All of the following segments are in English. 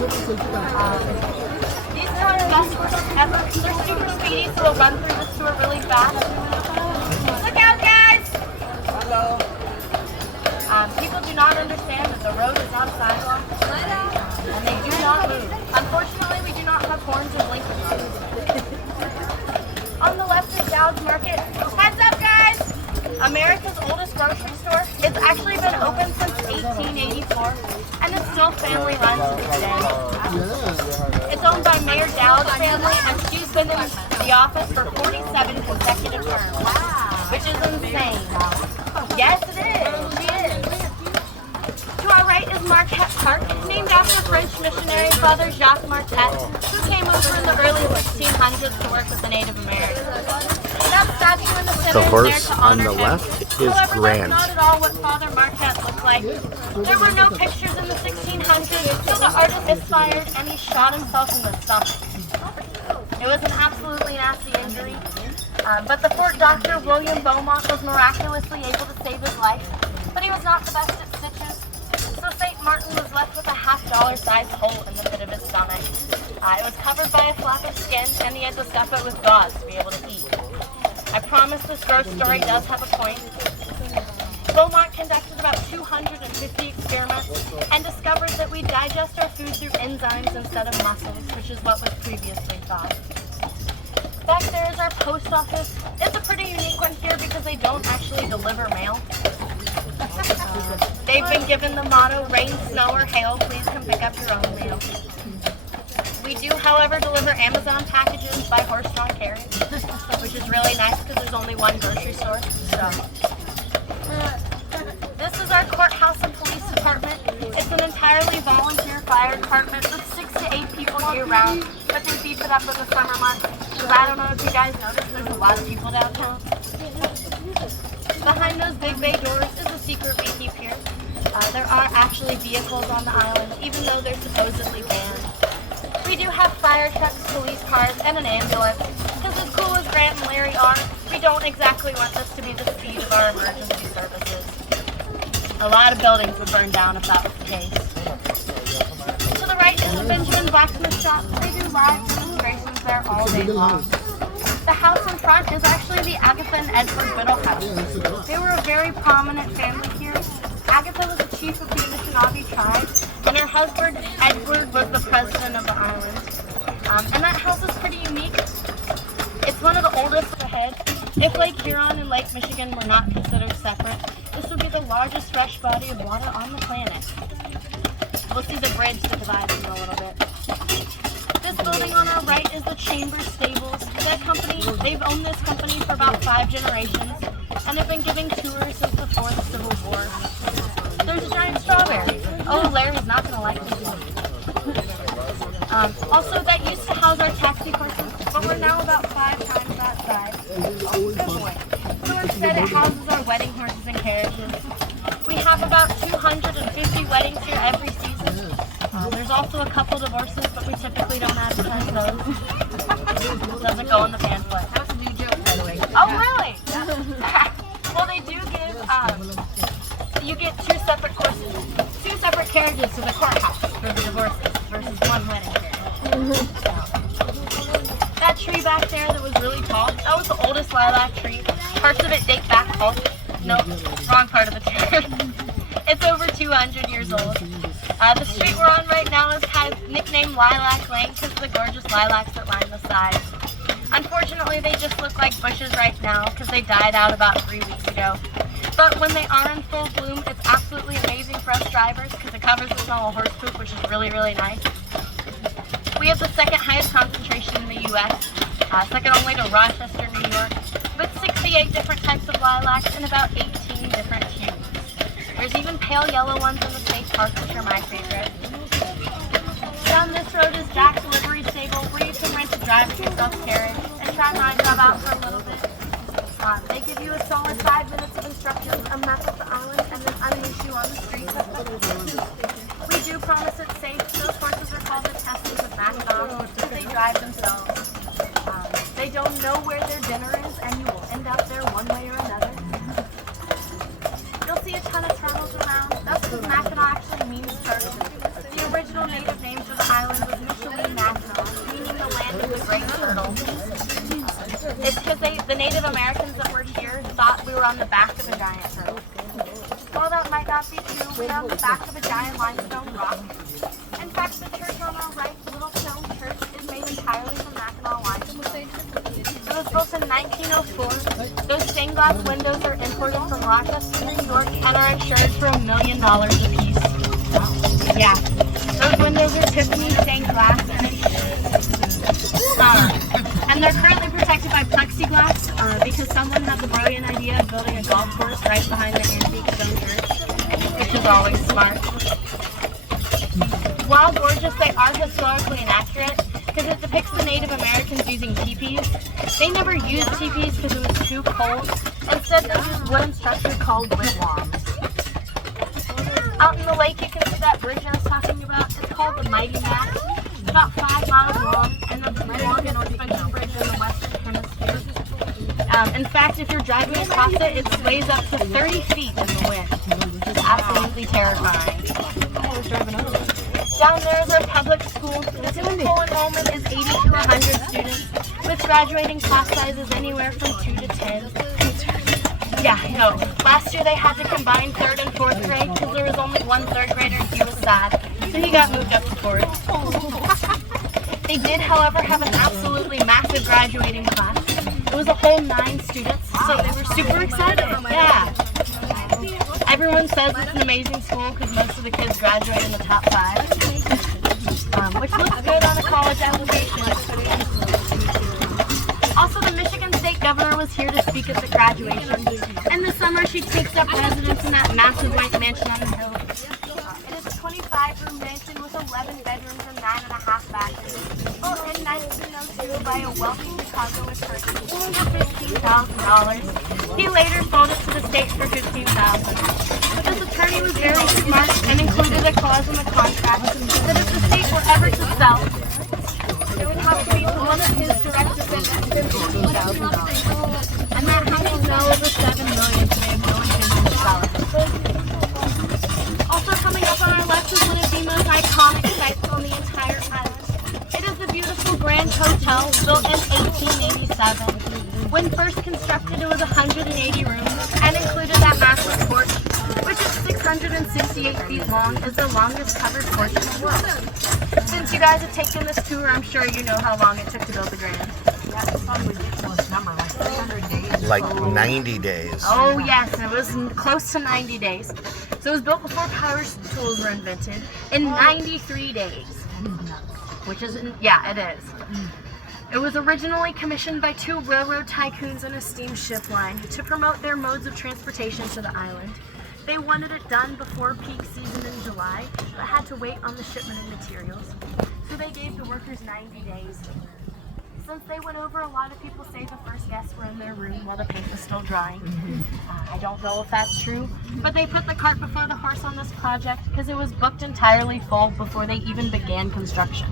These are our best horses ever. They're super speedy, so they'll run through the store really fast. Look out, guys! Hello. People do not understand that the road is not a sidewalk, and they do not move. Unfortunately, we do not have horns or blinkers on. On the left is Dowd's Market. Heads up, guys! America's oldest grocery store. It's actually been open since 1884, and it's still family run to this day. It's owned by Mayor Dowd's family, and she's been in the office for 47 consecutive terms, which is insane. Yes, it is. She is. To our right is Marquette Park, named after French missionary Father Jacques Marquette, who came over in the early 1600s to work with the Native Americans. That statue in the center The is horse there to on honor the him. left is However, Grant. that's not at all what Father Marquette looked like. There were no pictures in the 1600s, so the artist misfired and he shot himself in the stomach. It was an absolutely nasty injury, but the Fort Doctor William Beaumont was miraculously able to save his life, but he was not the best at stitches, so St. Martin was left with a $half-dollar-sized hole in the pit of his stomach. It was covered by a flap of skin, and he had to stuff it with gauze to be able to eat. I promise this gross story does have a point. Beaumont conducted about 250 experiments and discovered that we digest our food through enzymes instead of muscles, which is what was previously thought. Back there is our post office. It's a pretty unique one here because they don't actually deliver mail. They've been given the motto, rain, snow, or hail, please come pick up your own mail. We do, however, deliver Amazon packages by horse-drawn carriage, which is really nice because there's only one grocery store. So, this is our courthouse and police department. It's an entirely volunteer fire department with 6 to 8 people year-round, but they beef it up in the summer months. Because I don't know if you guys noticed, there's a lot of people downtown. Behind those big bay doors is a secret we keep here. There are actually vehicles on the island, even though they're supposedly banned. We do have fire trucks, police cars, and an ambulance. Because as cool as Grant and Larry are, we don't exactly want this to be the speed of our emergency services. A lot of buildings would burn down if that was the case. To the right is the Benjamin Blacksmith Shop. They do live demonstrations there all day long. The house in front is actually the Agatha and Edward Biddle house. They were a very prominent family here. Agatha was the chief of the Anishinaabe tribe, and her husband Edward was the president of the island. And that house is pretty unique. It's one of the oldest ahead. If Lake Huron and Lake Michigan were not considered separate, this would be the largest fresh body of water on the planet. We'll see the bridge that divides them a little bit. This building on our right is the Chambers Stables. That company, they've owned this company for about 5 generations, and have been giving tours since the 4th Civil War. There's a giant strawberry. Oh, Larry's not going to like this one. Also, that used to house our taxi horses, but we're now about 5 times that size. Oh, good boy. So instead it houses our wedding horses and carriages. We have about 250 weddings here every season. There's also a couple divorces, but we typically don't advertise those. It doesn't go in the pamphlet. That was a new joke, by the way. Oh, really? Well, they do give, you get 2 separate courses, 2 separate carriages to the courthouse for the divorces versus 1 wedding carriage. That tree back there that was really tall, that was the oldest lilac tree. Parts of it date back, nope, wrong part of the tree. It's over 200 years old. The street we're on right now is kind of nicknamed Lilac Lane because of the gorgeous lilacs that line the sides. Unfortunately, they just look like bushes right now because they died out about 3 weeks ago. But when they are in full bloom, it's absolutely amazing for us drivers because it covers the smell of horse poop, which is really, really nice. We have the 2nd highest concentration in the U.S., second only to Rochester, New York, with 68 different types of lilacs and about 18 different hues. There's even pale yellow ones in the state park, which are my favorite. Down this road is Jack's Livery Stable, where you can rent a drive to yourself carriage and try my job out for a little bit. They give you a solid 5 minutes of instructions, a map of the island, and then unleash you on the streets. We do promise it's safe. Those horses are called the Tessins of Mackinac because they drive themselves. They don't know where their dinner is, and you will end up there one way or another. You'll see a ton of turtles around. That's because Mackinac actually means turtle. The original native name for the island the Native Americans that were here thought we were on the back of a giant turtle. While that might not be true, we are on the back of a giant limestone rock. In fact, the church on our right, the Little Stone Church, is made entirely from Mackinac limestone. It was built in 1904. Those stained glass windows are imported from Rochester, New York, and are insured for $1 million a piece. Yeah, those windows are Tiffany stained glass and insured. And they're currently protected by plexiglass because someone had the brilliant idea of building a golf course right behind the antique stone church, which is always smart. While gorgeous, they are historically inaccurate because it depicts the Native Americans using teepees. They never used teepees because it was too cold. Instead, they used wooden structures called wigwams. Out in the lake, you can see that bridge I was talking about. It's called the Mackinac. It's about 5 miles long, and it's the longest suspension bridge in the Western Hemisphere. In fact, if you're driving across it, it sways up to 30 feet in the wind. It's absolutely terrifying. Down there is our public school. The typical enrollment is 80 to 100 students, with graduating class sizes anywhere from 2 to 10. Yeah, no. Last year they had to combine 3rd and 4th grade because there was only one 3rd grader and he was sad, so he got moved up to 4th. They did, however, have an absolutely massive graduating class. It was a whole 9 students, so they were super excited. Yeah. Everyone says it's an amazing school because most of the kids graduate in the top 5, which looks good on a college application. Also, the Michigan State Governor was here to speak at the graduation. In the summer, she takes up residence in that massive white mansion on the hill. It is a 25-room mansion with 11 bedrooms and 9.5 bathrooms. Built in 1902 by a wealthy Chicagoan person for $15,000. He later sold it to the state for $15,000. But this attorney was very smart and included a clause in the contract that if the state were ever to sell, it would have to be to one of his direct descendants for $15,000. And that house is now over $7 million, so they have no intention to sell it. Also coming up on our left is one of the most iconic sites on the entire island. It is the beautiful Grand Hotel, built in 1887. When first constructed, it was 180 rooms and included that massive porch, which is 668 feet long, is the longest covered porch in the world. Since you guys have taken this tour, I'm sure you know how long it took to build the Grand. Yeah, it's some ridiculous number, like 300 days. Like 90 days. Oh yes, it was close to 90 days. So it was built before power tools were invented in 93 days. Which is, yeah, it is. It was originally commissioned by 2 railroad tycoons and a steamship line to promote their modes of transportation to the island. They wanted it done before peak season in July, but had to wait on the shipment of materials. So they gave the workers 90 days. Since they went over, a lot of people say the first guests were in their room while the paint was still drying. I don't know if that's true, but they put the cart before the horse on this project because it was booked entirely full before they even began construction.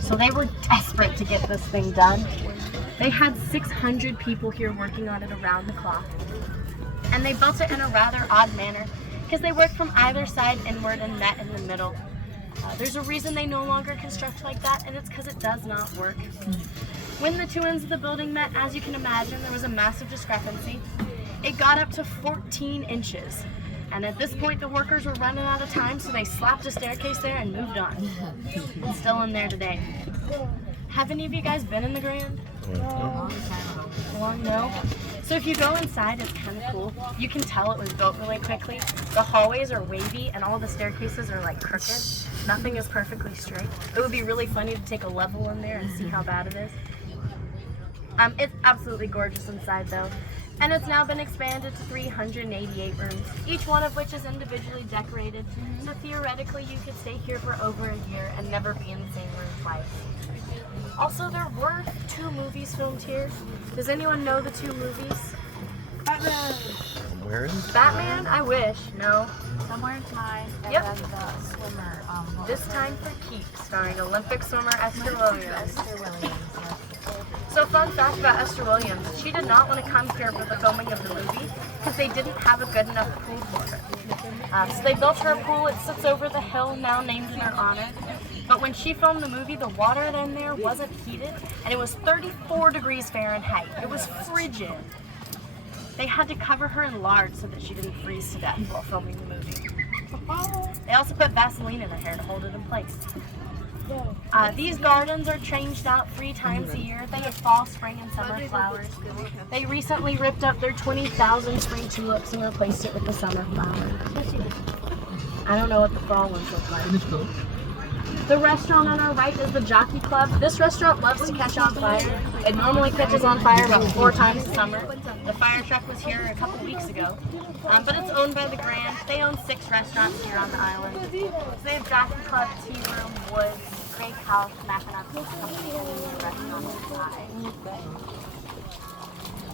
So they were desperate to get this thing done. They had 600 people here working on it around the clock. And they built it in a rather odd manner because they worked from either side inward and met in the middle. There's a reason they no longer construct like that, and it's because it does not work. When the 2 ends of the building met, as you can imagine, there was a massive discrepancy. It got up to 14 inches. And at this point, the workers were running out of time, so they slapped a staircase there and moved on. It's still in there today. Have any of you guys been in the Grand? No? So if you go inside, it's kind of cool. You can tell it was built really quickly. The hallways are wavy and all the staircases are like crooked. Nothing is perfectly straight. It would be really funny to take a level in there and see how bad it is. It's absolutely gorgeous inside though. And it's now been expanded to 388 rooms, each one of which is individually decorated. So theoretically, you could stay here for over a year and never be in the same room twice. Also, there were 2 movies filmed here. Does anyone know the 2 movies? Batman! Where is it? Batman? I wish. No. Somewhere in Time, and Yep. then the swimmer. This Time for Keeps, starring Olympic swimmer Esther Williams. Esther Williams, yes. So fun fact about Esther Williams, she did not want to come here for the filming of the movie because they didn't have a good enough pool for her. So they built her a pool. It sits over the hill, now named in her honor. But when she filmed the movie, the water in there wasn't heated, and it was 34 degrees Fahrenheit. It was frigid. They had to cover her in lard so that she didn't freeze to death while filming the movie. They also put Vaseline in her hair to hold it in place. These gardens are changed out 3 times a year. They get fall, spring, and summer flowers. They recently ripped up their 20,000 spring tulips and replaced it with the summer flowers. I don't know what the fall ones look like. The restaurant on our right is the Jockey Club. This restaurant loves to catch on fire. It normally catches on fire about 4 times a summer. The fire truck was here a couple weeks ago. But it's owned by the Grand. They own 6 restaurants here on the island. So they have Jockey Club, Tea Room, Woods, Great House, Mackinac Company, and the restaurant inside.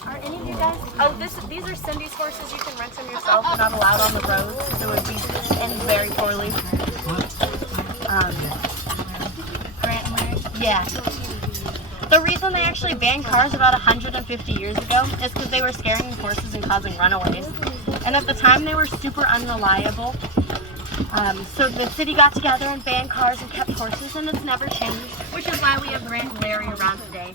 Are any of you guys? Oh, these are Cindy's horses. You can rent them yourself. They're not allowed on the road, so it would be end very poorly. Grant and Larry? Yeah. The reason they actually banned cars about 150 years ago is because they were scaring the horses and causing runaways. And at the time, they were super unreliable. So the city got together and banned cars and kept horses, and it's never changed, which is why we have Grant and Larry around today.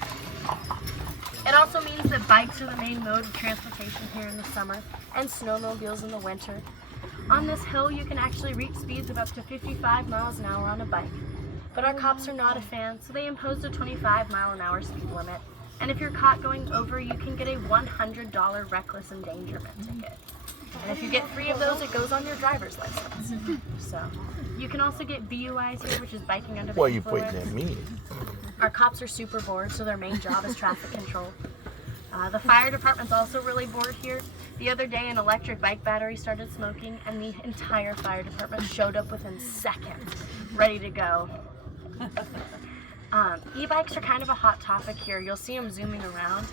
It also means that bikes are the main mode of transportation here in the summer, and snowmobiles in the winter. On this hill, you can actually reach speeds of up to 55 miles an hour on a bike. But our cops are not a fan, so they imposed a 25-mile-an-hour speed limit. And if you're caught going over, you can get a $100 reckless endangerment ticket. And if you get 3 of those, it goes on your driver's license. So, you can also get BUIs here, which is biking under the influence. What are you pointing at me? Our cops are super bored, so their main job is traffic control. The fire department's also really bored here. The other day, an electric bike battery started smoking, and the entire fire department showed up within seconds, ready to go. E-bikes are kind of a hot topic here. You'll see them zooming around.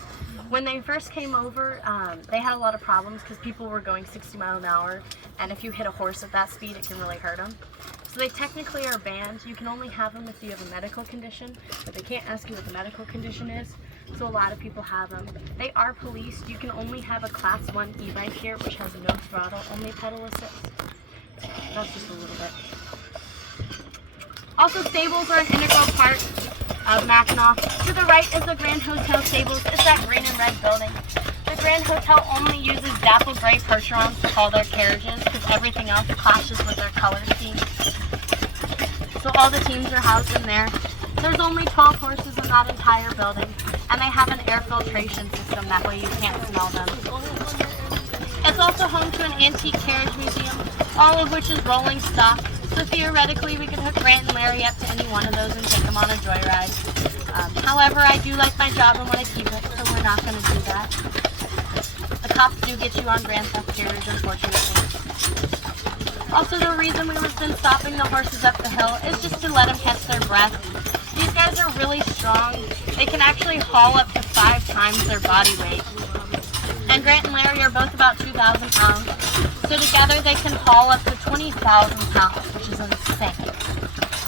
When they first came over, they had a lot of problems because people were going 60 miles an hour, and if you hit a horse at that speed, it can really hurt them. So they technically are banned. You can only have them if you have a medical condition, but they can't ask you what the medical condition is, so a lot of people have them. They are policed. You can only have a Class 1 e-bike here, which has no throttle, only pedal assist. That's just a little bit. Also, stables are an integral part of Mackinac. To the right is the Grand Hotel stables. It's that green and red building. The Grand Hotel only uses dappled gray percherons to haul their carriages because everything else clashes with their color scheme. So all the teams are housed in there. There's only 12 horses in that entire building, and they have an air filtration system, that way you can't smell them. It's also home to an antique carriage museum, all of which is rolling stock. So theoretically, we could hook Grant and Larry up to any one of those and take them on a joyride. However, I do like my job and want to keep it, so we're not going to do that. The cops do get you on grand theft carriage, unfortunately. Also, the reason we've been stopping the horses up the hill is just to let them catch their breath. These guys are really strong. They can actually haul up to 5 times their body weight. And Grant and Larry are both about 2,000 pounds. So together they can haul up to 20,000 pounds, which is insane.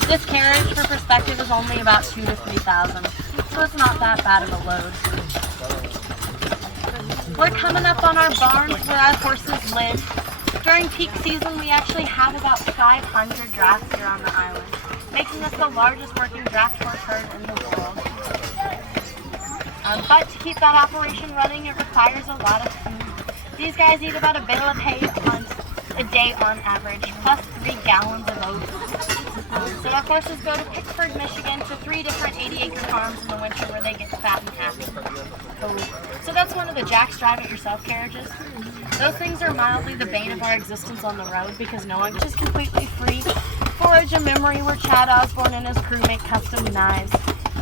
This carriage, for perspective, is only about 2,000 to 3,000. So it's not that bad of a load. We're coming up on our barns where our horses live. During peak season, we actually have about 500 drafts here on the island, making us the largest working draft horse herd in the world. But to keep that operation running, it requires a lot of food. These guys eat about a bale of hay a day on average, plus 3 gallons of oats. So our horses go to Pickford, Michigan to 3 different 80-acre farms in the winter where they get fat and happy. So that's one of the Jack's Drive It Yourself carriages. Those things are mildly the bane of our existence on the road because no one is completely free. Forage a Memory, where Chad Osborne and his crew make custom knives.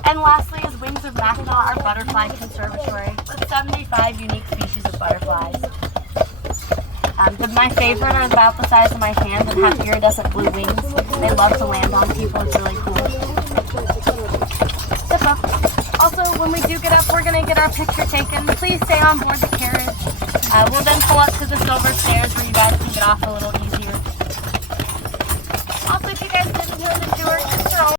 And lastly is Wings of Mackinac, our butterfly conservatory, with 75 unique species of butterflies. My favorite are about the size of my hand and have iridescent blue wings. They love to land on people. It's really cool. Zip up. Also, when we do get up, we're going to get our picture taken. Please stay on board the carriage. We'll then pull up to the silver stairs where you guys can get off a little easier. Also, if you guys didn't hear the tour,